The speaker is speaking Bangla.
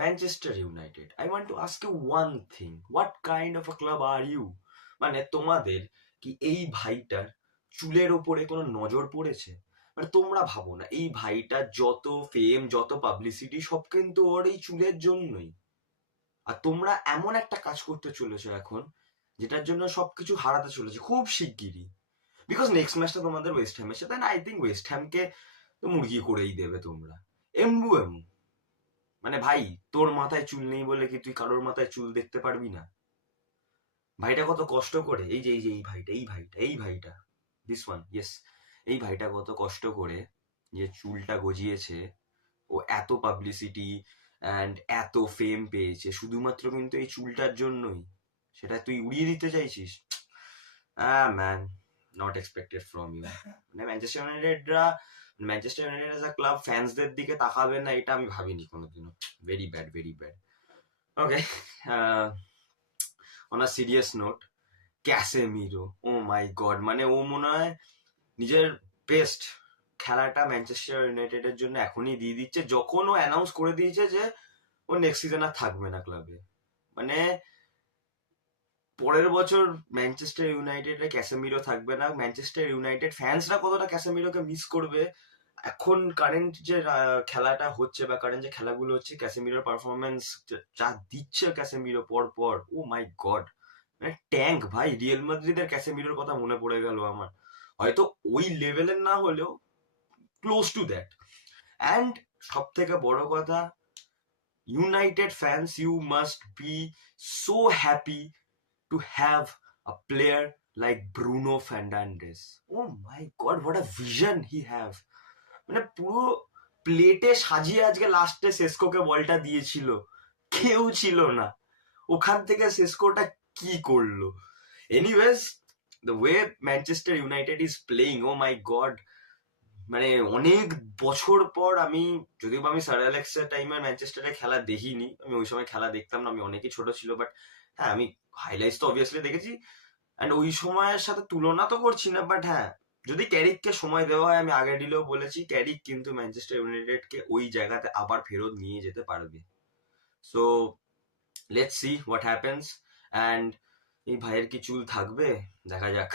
Manchester United, I want to ask you one thing, what kind of a club are you? মানে তোমাদের কি এই ভাইটার চুলের ওপরে কোনো নজর পড়েছে? মানে তোমরা ভাবো না, এই ভাইটার যত ফেম, যত পাবলিসিটি, সব কিন্তু ওর এই চুলের জন্যই। আর তোমরা এমন একটা কাজ করতে চলেছো এখন, যেটার জন্য সবকিছু হারাতে চলেছে খুব শিগগিরই। বিকজ নেক্সট ম্যাচটা তোমাদের ওয়েস্ট হ্যামের সাথে, আই থিঙ্ক ওয়েস্ট হ্যামকে তো মুরগি করেই দেবে তোমরা। এমবু এমু, মানে ভাই, তোর মাথায় চুল নেই বলে কি তুই কারোর মাথায় চুল দেখতে পারবি না? ভাইটা কত কষ্ট করে, এই যে এই ভাইটা দিস ওয়ান, ইয়েস, এই ভাইটা কত কষ্ট করে যে চুলটা গজিয়েছে। ও এত পাবলিসিটি অ্যান্ড এত ফেম পেয়েছে শুধুমাত্র কিন্তু এই চুলটার জন্যই। সেটা তুই উড়িয়ে দিতে চাইছিস? Man, not expected from you. মানে Manchester United as a club ফ্যান্সদের দিকে তাকাবে না, এটা আমি ভাবিনি কোনোদিনও। Very bad, very bad. Okay, on a serious note, Casemiro, oh my god, মানে ও মনে হয় নিজের বেস্ট খেলাটা ম্যানচেস্টার ইউনাইটেডের জন্য এখনই দিয়ে দিচ্ছে, যখন ও অ্যানাউন্স করে দিয়েছে যে ও নেক্সট সিজন আর থাকবে না ক্লাবে। মানে পরের বছর ম্যানচেস্টার ইউনাইটেডে ক্যাসেমিরো থাকবে না। ম্যানচেস্টার ইউনাইটেড ফ্যান্সরা কতটা ক্যাসেমিরোকে মিস করবে। এখন কারেন্ট যে খেলাটা হচ্ছে বা কারেন্ট যে খেলাগুলো হচ্ছে, ক্যাসেমিরোর পারফরমেন্স যা দিচ্ছে ক্যাসেমিরো পর পর, ও মাই গড, মানে ট্যাঙ্ক ভাই। রিয়েল মাদ্রিদের ক্যাসেমিরোর কথা মনে পড়ে গেল আমার। হয়তো ওই লেভেলের না হলেও ক্লোজ টু দ্যাট। অ্যান্ড সব থেকে বড় কথা, United fans, you must be so happy to have a player like Bruno Fernandes. Oh my god, what a vision he have! মানে পুরো প্লেটে সাজিয়ে আজকে লাস্টে সেস্কোকে বলটা দিয়েছিল, কেউ ছিল না ওখান থেকে। সেস্কোটা কি করলো? Anyways, the way Manchester United is playing, oh my god, মানে অনেক বছর পর আমি, যদিও আমি স্যার অ্যালেক্সের টাইমে ম্যানচেস্টারে খেলা দেখিনি, আমি ওই সময় খেলা দেখতাম না, আমি অনেকই ছোট ছিল, বাট হ্যাঁ আমি হাইলাইটস তো অবভিয়াসলি দেখেছি। অ্যান্ড ওই সময়ের সাথে তুলনা তো করছি না, বাট হ্যাঁ, যদি ক্যারিককে সময় দেওয়া হয়, আমি আগে দিলেও বলেছি, ক্যারিক কিন্তু ম্যানচেস্টার ইউনাইটেডকে ওই জায়গাতে আবার ফেরত নিয়ে যেতে পারবে। So let's see what happens. And এই ভাইয়ের কি চুল থাকবে, দেখা যাক।